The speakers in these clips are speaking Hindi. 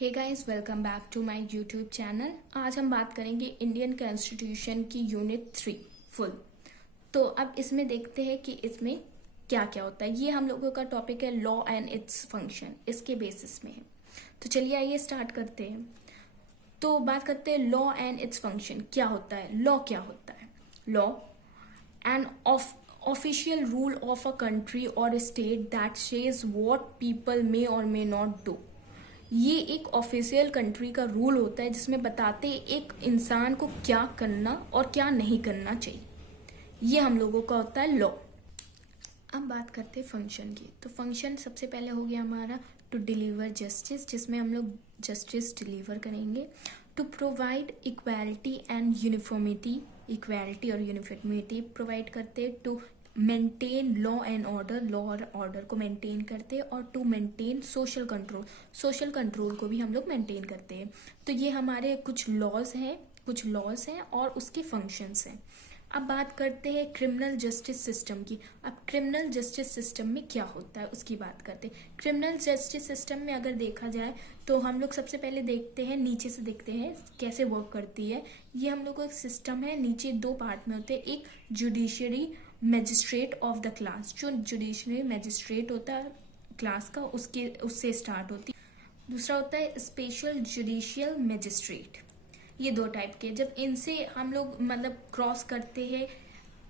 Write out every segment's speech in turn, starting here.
Hey guys, welcome back to my YouTube channel. आज हम बात करेंगे इंडियन कॉन्स्टिट्यूशन की यूनिट 3 फुल। तो अब इसमें देखते हैं कि इसमें क्या क्या होता है। ये हम लोगों का टॉपिक है लॉ एंड इट्स फंक्शन, इसके बेसिस में है। तो चलिए आइए स्टार्ट करते हैं। तो बात करते हैं लॉ एंड इट्स फंक्शन क्या होता है। लॉ क्या होता है? Law and official rule of a country और state that says what people may और मे नॉट डू। ये एक ऑफिशियल कंट्री का रूल होता है जिसमें बताते हैं एक इंसान को क्या करना और क्या नहीं करना चाहिए। ये हम लोगों का होता है लॉ। अब बात करते हैं फंक्शन की। तो फंक्शन सबसे पहले हो गया हमारा टू डिलीवर जस्टिस, जिसमें हम लोग जस्टिस डिलीवर करेंगे। To provide equality and uniformity, equality और यूनिफॉर्मिटी प्रोवाइड करते हैं। To maintain law and order, law और ऑर्डर को मेंटेन करते हैं। और to maintain social control, social control को भी हम लोग मेंटेन करते हैं। तो ये हमारे कुछ लॉज हैं और उसके फंक्शंस हैं। अब बात करते हैं क्रिमिनल जस्टिस सिस्टम की। अब क्रिमिनल जस्टिस सिस्टम में क्या होता है उसकी बात करते हैं। क्रिमिनल जस्टिस सिस्टम में अगर देखा जाए तो हम लोग सबसे पहले देखते हैं, नीचे से देखते हैं कैसे वर्क करती है। ये हम लोग का एक सिस्टम है, नीचे दो पार्ट में होते हैं। एक judiciary magistrate of the class, जो जुडिशियरी मजिस्ट्रेट होता है क्लास का, उससे स्टार्ट होती है। दूसरा होता है स्पेशल जुडिशियल मजिस्ट्रेट। ये दो टाइप के, जब इनसे हम लोग मतलब क्रॉस करते हैं,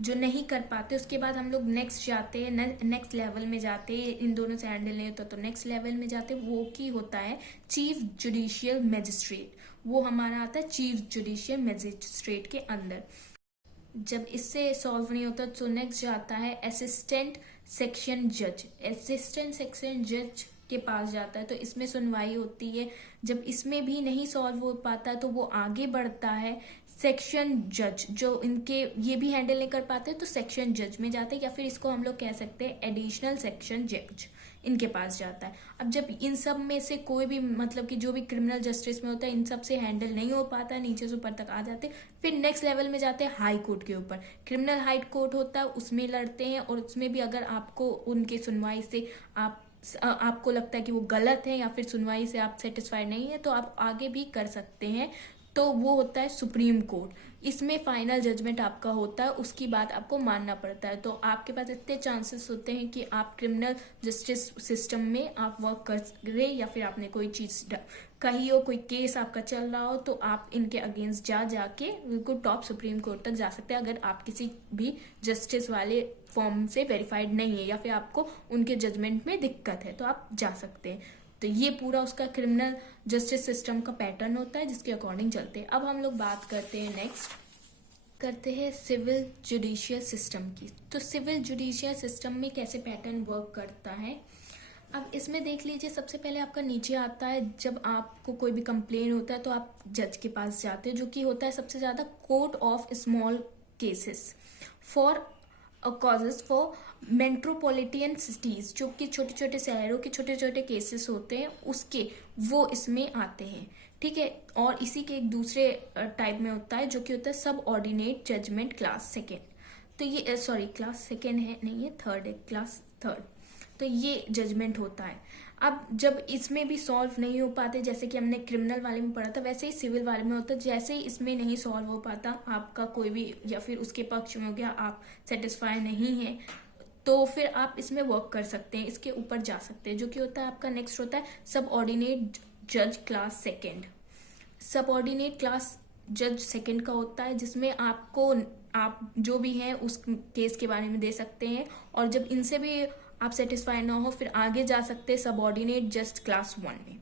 जो नहीं कर पाते उसके बाद हम लोग नेक्स्ट जाते हैं, नेक्स्ट लेवल में जाते हैं। इन दोनों से हैंडल नहीं होता तो नेक्स्ट लेवल में जाते हैं। वो की होता है चीफ जुडिशियल मजिस्ट्रेट। वो हमारा आता है चीफ जुडिशियल मजिस्ट्रेट के अंदर। जब इससे सॉल्व नहीं होता तो नेक्स्ट जाता है असिस्टेंट सेक्शन जज। असिस्टेंट सेक्शन जज के पास जाता है तो इसमें सुनवाई होती है। जब इसमें भी नहीं सॉल्व हो पाता तो वो आगे बढ़ता है सेक्शन जज, जो इनके ये भी हैंडल नहीं कर पाते तो सेक्शन जज में जाते हैं, या फिर इसको हम लोग कह सकते हैं एडिशनल सेक्शन जज, इनके पास जाता है। अब जब इन सब में से कोई भी मतलब कि जो भी क्रिमिनल जस्टिस में होता है इन सब से हैंडल नहीं हो पाता, नीचे से ऊपर तक आ जाते, फिर नेक्स्ट लेवल में जाते हैं हाई कोर्ट के ऊपर। क्रिमिनल हाई कोर्ट होता है, उसमें लड़ते हैं। और उसमें भी अगर आपको उनके सुनवाई से आपको लगता है कि वो गलत है या फिर सुनवाई से आप सेटिस्फाइड नहीं है तो आप आगे भी कर सकते हैं। तो वो होता है सुप्रीम कोर्ट। इसमें फाइनल जजमेंट आपका होता है, उसकी बात आपको मानना पड़ता है। तो आपके पास इतने चांसेस होते हैं कि आप क्रिमिनल जस्टिस सिस्टम में आप वर्क कर रहे, या फिर आपने कोई चीज कही हो, कोई केस आपका चल रहा हो, तो आप इनके अगेंस्ट जाके बिल्कुल टॉप सुप्रीम कोर्ट तक जा सकते हैं। अगर आप किसी भी जस्टिस वाले फॉर्म से वेरीफाइड नहीं है या फिर आपको उनके जजमेंट में दिक्कत है तो आप जा सकते हैं। तो ये पूरा उसका क्रिमिनल जस्टिस सिस्टम का पैटर्न होता है जिसके अकॉर्डिंग चलते हैं। अब हम लोग बात करते हैं नेक्स्ट करते हैं सिविल जुडिशियल सिस्टम की। तो सिविल जुडिशियल सिस्टम में कैसे पैटर्न वर्क करता है। अब इसमें देख लीजिए, सबसे पहले आपका नीचे आता है जब आपको कोई भी कंप्लेन होता है तो आप जज के पास जाते हैं, जो कि होता है सबसे ज्यादा court of small cases for causes for metropolitan cities, जो कि छोटे छोटे शहरों के छोटे छोटे केसेस होते हैं उसके, वो इसमें आते हैं। ठीक है। और इसी के एक दूसरे टाइप में होता है जो कि होता है सब ऑर्डिनेट जजमेंट क्लास सेकेंड। तो ये सॉरी क्लास सेकेंड है नहीं, ये थर्ड है, क्लास थर्ड। तो ये जजमेंट होता है। अब जब इसमें भी सॉल्व नहीं हो पाते, जैसे कि हमने क्रिमिनल वाले में पढ़ा था, वैसे ही सिविल वाले में होता है। जैसे ही इसमें नहीं सॉल्व हो पाता आपका कोई भी, या फिर उसके पक्ष में हो गया, आप सेटिस्फाई नहीं है, तो फिर आप इसमें वर्क कर सकते हैं, इसके ऊपर जा सकते हैं, जो कि होता है आपका नेक्स्ट होता है सब ऑर्डिनेट जज क्लास सेकेंड। सब ऑर्डिनेट क्लास जज सेकेंड का होता है जिसमें आपको आप जो भी हैं उस केस के बारे में दे सकते हैं, और जब इनसे भी आप सेटिस्फाई ना हो फिर आगे जा सकते हैं सबऑर्डिनेट जज क्लास 1 में।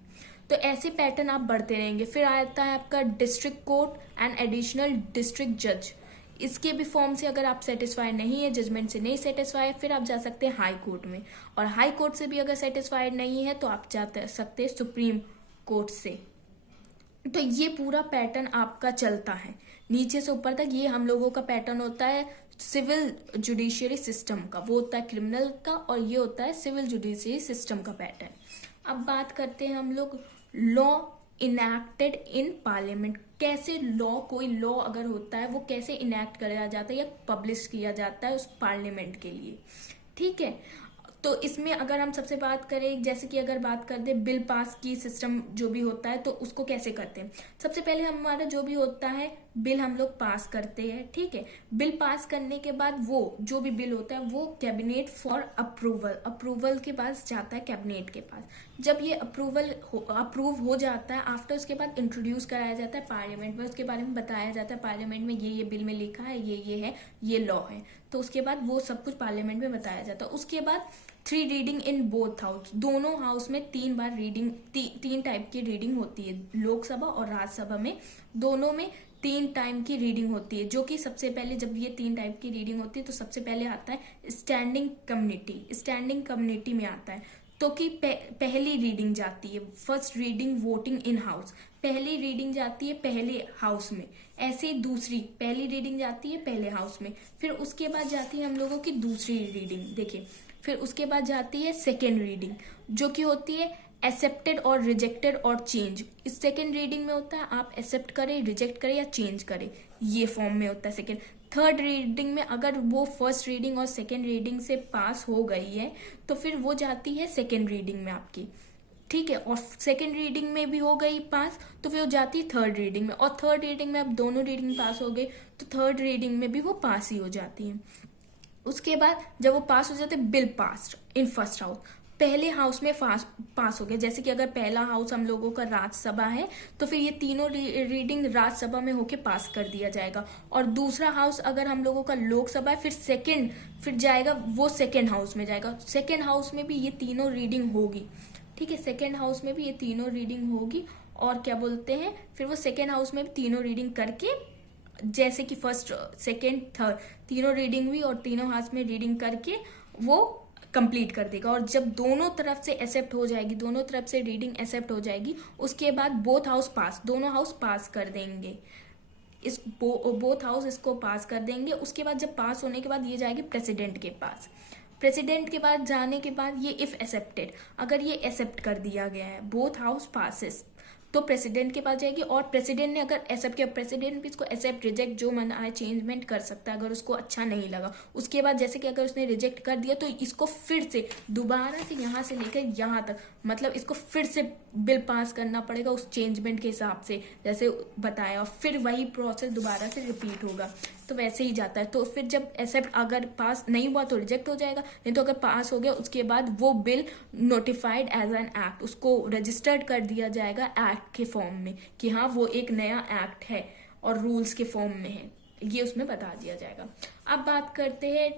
तो ऐसे पैटर्न आप बढ़ते रहेंगे। फिर आता है आपका district court and additional district जज। इसके भी फॉर्म से अगर आप सेटिस्फाई नहीं है, जजमेंट से नहीं सेटिस्फाई, फिर आप जा सकते हैं हाई कोर्ट में। और हाई कोर्ट से भी अगर सेटिस्फाइड नहीं है तो आप जा सकते हैं सुप्रीम कोर्ट से। तो ये पूरा पैटर्न आपका चलता है नीचे से ऊपर तक। ये हम लोगों का पैटर्न होता है सिविल जुडिशियरी सिस्टम का, वो होता है क्रिमिनल का, और ये होता है सिविल जुडिशियरी सिस्टम का पैटर्न। अब बात करते हैं हम लोग लॉ इनैक्टेड इन पार्लियामेंट। कैसे लॉ, कोई लॉ अगर होता है वो कैसे इनैक्ट कराया जाता है या पब्लिश किया जाता है उस पार्लियामेंट के लिए। ठीक है। तो तो इसमें अगर हम सबसे बात करें, जैसे कि अगर बात कर दे बिल पास की सिस्टम जो भी होता है, तो उसको कैसे करते हैं। सबसे पहले हमारा जो भी होता है बिल हम लोग पास करते हैं, ठीक है। बिल पास करने के बाद वो जो भी बिल होता है वो कैबिनेट फॉर अप्रूवल के पास जाता है, कैबिनेट के पास। जब ये अप्रूव हो जाता है, आफ्टर उसके बाद इंट्रोड्यूस कराया जाता है पार्लियामेंट में, उसके बारे में बताया जाता है पार्लियामेंट में ये बिल में लिखा है, ये है, ये लॉ है। तो उसके बाद वो सब कुछ पार्लियामेंट में बताया जाता है। उसके बाद 3 रीडिंग इन बोथ हाउस, दोनों हाउस में 3 बार रीडिंग, 3 टाइप की रीडिंग होती है, लोकसभा और राज्यसभा में, दोनों में 3 टाइम की रीडिंग होती है। जो कि सबसे पहले जब ये 3 टाइप की रीडिंग होती है तो सबसे पहले आता है स्टैंडिंग कम्युनिटी में आता है। तो कि पहली रीडिंग जाती है, first reading voting in house, पहली रीडिंग जाती है पहले हाउस में। ऐसे ही दूसरी, पहली रीडिंग जाती है पहले हाउस में, फिर उसके बाद जाती है हम लोगों की दूसरी रीडिंग, देखिए। फिर उसके बाद जाती है सेकेंड रीडिंग, जो कि होती है एक्सेप्टेड और रिजेक्टेड और चेंज। इस सेकेंड रीडिंग में होता है आप एक्सेप्ट करें, रिजेक्ट करें या चेंज करें, ये फॉर्म में होता है सेकेंड। थर्ड रीडिंग में अगर वो फर्स्ट रीडिंग और सेकेंड रीडिंग से पास हो गई है तो फिर वो जाती है सेकेंड रीडिंग में आपकी, ठीक है। और सेकेंड रीडिंग में भी हो गई पास तो फिर वो जाती है थर्ड रीडिंग में, और थर्ड रीडिंग में अब दोनों रीडिंग पास हो गई तो थर्ड रीडिंग में भी वो पास ही हो जाती है। उसके बाद जब वो पास हो जाते हैं, bill passed in first house, पहले हाउस में पास हो गया। जैसे कि अगर पहला हाउस हम लोगों का राज्यसभा है तो फिर ये तीनों रीडिंग राज्यसभा में होके पास कर दिया जाएगा। और दूसरा हाउस अगर हम लोगों का लोकसभा है, फिर जाएगा वो सेकेंड हाउस में जाएगा। सेकेंड हाउस में भी ये तीनों रीडिंग होगी, ठीक है। सेकेंड हाउस में भी ये तीनों रीडिंग होगी, और क्या बोलते हैं, फिर वो सेकेंड हाउस में भी तीनों रीडिंग करके, जैसे कि फर्स्ट सेकेंड थर्ड तीनों रीडिंग हुई और तीनों हाउस में रीडिंग करके वो कंप्लीट कर देगा। और जब दोनों तरफ से एक्सेप्ट हो जाएगी, दोनों तरफ से रीडिंग एक्सेप्ट हो जाएगी, उसके बाद बोथ हाउस पास, दोनों हाउस पास कर देंगे, इस बोथ हाउस इसको पास कर देंगे। उसके बाद जब पास होने के बाद ये जाएगी प्रेसिडेंट के पास। प्रेसिडेंट के बाद जाने के बाद ये इफ एक्सेप्टेड, अगर ये एक्सेप्ट कर दिया गया है, बोथ हाउस पासेस, तो प्रेसिडेंट के पास जाएगी। और प्रेसिडेंट ने अगर एक्सेप्ट किया, प्रेसिडेंट भी इसको एक्सेप्ट रिजेक्ट जो मन आए चेंजमेंट कर सकता है अगर उसको अच्छा नहीं लगा। उसके बाद जैसे कि अगर उसने रिजेक्ट कर दिया तो इसको फिर से दोबारा से यहाँ से लेकर यहाँ तक, मतलब इसको फिर से बिल पास करना पड़ेगा उस चेंजमेंट के हिसाब से जैसे बताया, और फिर वही प्रोसेस दोबारा से रिपीट होगा। तो वैसे ही जाता है। तो फिर जब एक्सेप्ट अगर पास नहीं हुआ तो रिजेक्ट हो जाएगा, नहीं तो अगर पास हो गया उसके बाद वो bill notified as an act, उसको रजिस्टर्ड कर दिया जाएगा एक्ट के फॉर्म में कि हाँ वो एक नया एक्ट है और रूल्स के फॉर्म में है, ये उसमें बता दिया जाएगा। अब बात करते हैं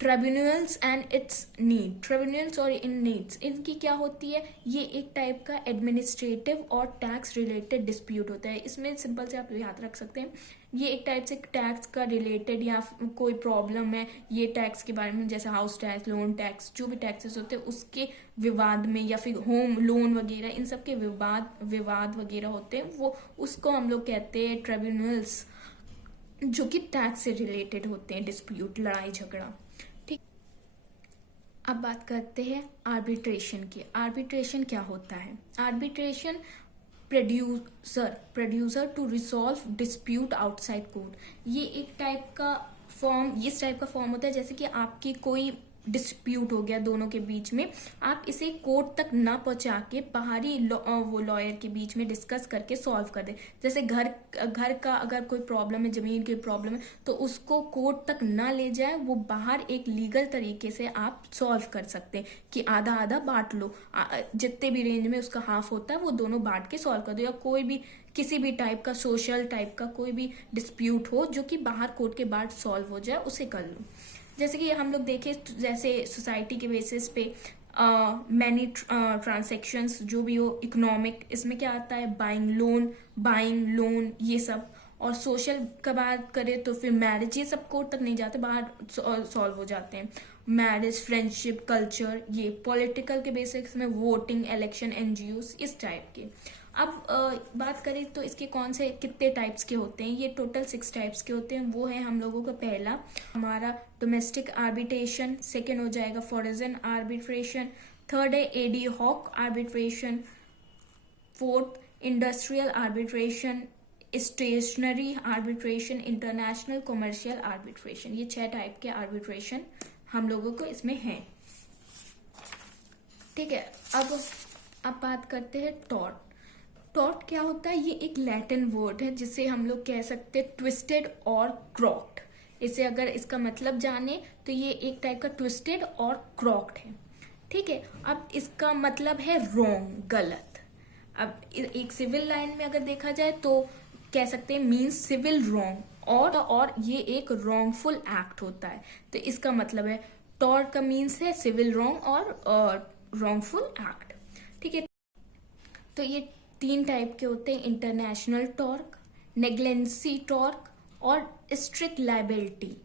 tribunals and it's need. Tribunals और इन नीड्स, इनकी क्या होती है, ये एक टाइप का एडमिनिस्ट्रेटिव और टैक्स रिलेटेड डिस्प्यूट होता है। इसमें सिंपल से आप याद रख सकते हैं, ये एक टाइप से टैक्स का रिलेटेड या कोई प्रॉब्लम है ये टैक्स के बारे में, जैसे हाउस टैक्स, लोन टैक्स, जो भी टैक्सेस होते हैं उसके विवाद में, या फिर होम लोन वगैरह, इन सब के विवाद वगैरह होते हैं, वो उसको हम लोग कहते हैं ट्रिब्यूनल्स, जो कि टैक्स से रिलेटेड होते हैं, डिस्प्यूट, लड़ाई झगड़ा। अब बात करते हैं आर्बिट्रेशन की। आर्बिट्रेशन क्या होता है। Arbitration procedure to resolve dispute outside court, ये एक टाइप का फॉर्म, इस टाइप का फॉर्म होता है जैसे कि आपकी कोई डिस्प्यूट हो गया दोनों के बीच में, आप इसे कोर्ट तक ना पहुंचा के बाहरी वो लॉयर के बीच में डिस्कस करके सॉल्व कर दे। जैसे घर का अगर कोई प्रॉब्लम है, जमीन की प्रॉब्लम है, तो उसको कोर्ट तक ना ले जाए, वो बाहर एक लीगल तरीके से आप सॉल्व कर सकते हैं कि आधा आधा बांट लो, जितने भी रेंज में उसका हाफ होता है वो दोनों बांट के सॉल्व कर दो। या कोई भी किसी भी टाइप का सोशल टाइप का कोई भी डिस्प्यूट हो जो कि बाहर कोर्ट के बाद सॉल्व हो जाए, उसे कर लो। जैसे कि हम लोग देखें, जैसे सोसाइटी के बेसिस पे मैनी ट्रांजेक्शंस जो भी हो, इकोनॉमिक, इसमें क्या आता है, बाइंग लोन ये सब। और सोशल का बात करें तो फिर मैरिज, ये सब कोर्ट तक नहीं जाते, बाहर सॉल्व हो जाते हैं। मैरिज, फ्रेंडशिप, कल्चर, ये पॉलिटिकल के बेसिस में वोटिंग, इलेक्शन, एनजीओस, इस टाइप के। अब बात करें तो इसके कौन से कितने टाइप्स के होते हैं, ये टोटल 6 टाइप्स के होते हैं। वो है हम लोगों का पहला हमारा डोमेस्टिक आर्बिट्रेशन, सेकेंड हो जाएगा फॉरेन आर्बिट्रेशन, थर्ड है ad hoc arbitration, fourth industrial arbitration, stationary arbitration, international commercial arbitration. ये 6 टाइप के आर्बिट्रेशन हम लोगों को इसमें हैं। ठीक है। अब बात करते हैं टॉर्ट। टॉर्ट क्या होता है? ये एक लैटिन वर्ड है जिसे हम लोग कह सकते हैं ट्विस्टेड और क्रॉक्ड। इसे अगर इसका मतलब जाने तो ये एक टाइप का ट्विस्टेड और क्रॉक्ड है। ठीक है। अब इसका मतलब है रॉन्ग, गलत। अब एक सिविल लाइन में अगर देखा जाए तो कह सकते हैं मीन्स सिविल रॉन्ग, और ये एक रॉन्गफुल एक्ट होता है। तो इसका मतलब है टॉर्ट का मीन्स है सिविल रॉन्ग और रॉन्गफुल एक्ट। ठीक है। तो ये 3 टाइप के होते हैं, इंटरनेशनल टॉर्क, नेग्लेंसी टॉर्क और स्ट्रिक्ट लाइबिलिटी।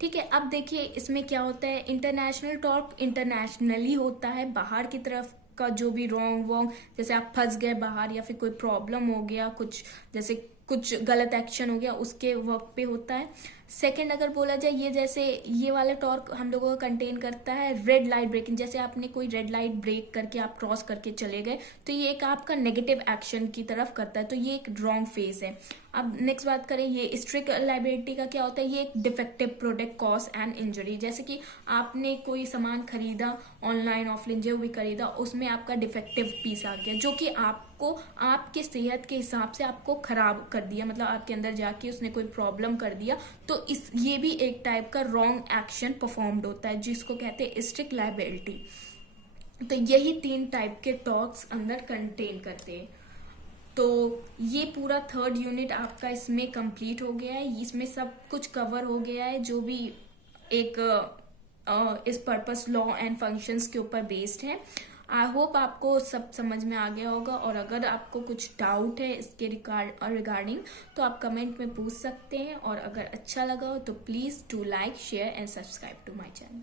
ठीक है। अब देखिए इसमें क्या होता है, इंटरनेशनल टॉर्क इंटरनेशनली होता है, बाहर की तरफ का जो भी रॉन्ग वॉन्ग, जैसे आप फंस गए बाहर या फिर कोई प्रॉब्लम हो गया, कुछ जैसे कुछ गलत एक्शन हो गया, उसके वर्क पे होता है। सेकंड अगर बोला जाए, ये जैसे ये वाला टॉर्क हम लोगों का कंटेन करता है रेड लाइट ब्रेकिंग। जैसे आपने कोई रेड लाइट ब्रेक करके आप क्रॉस करके चले गए, तो ये एक आपका नेगेटिव एक्शन की तरफ करता है, तो ये एक रॉन्ग फेज है। अब नेक्स्ट बात करें, ये स्ट्रिक्ट लाइबिलिटी का क्या होता है? ये एक defective product cause and injury. जैसे कि आपने कोई सामान खरीदा, ऑनलाइन ऑफलाइन जो भी खरीदा, उसमें आपका डिफेक्टिव पीस आ गया जो कि आपको आपके सेहत के हिसाब से आपको खराब कर दिया, मतलब आपके अंदर जाके उसने कोई प्रॉब्लम कर दिया, तो ये भी एक टाइप का रॉन्ग एक्शन परफॉर्म्ड होता है जिसको कहते हैं स्ट्रिक्ट लाइबिलिटी। तो यही 3 टाइप के टॉर्क्स अंदर कंटेन करते हैं। तो ये पूरा 3rd यूनिट आपका इसमें कंप्लीट हो गया है। इसमें सब कुछ कवर हो गया है जो भी एक इस पर्पस लॉ एंड फंक्शंस के ऊपर बेस्ड है। आई होप आपको सब समझ में आ गया होगा, और अगर आपको कुछ डाउट है इसके रिगार्डिंग तो आप कमेंट में पूछ सकते हैं, और अगर अच्छा लगा हो तो please do like, share and subscribe to my channel.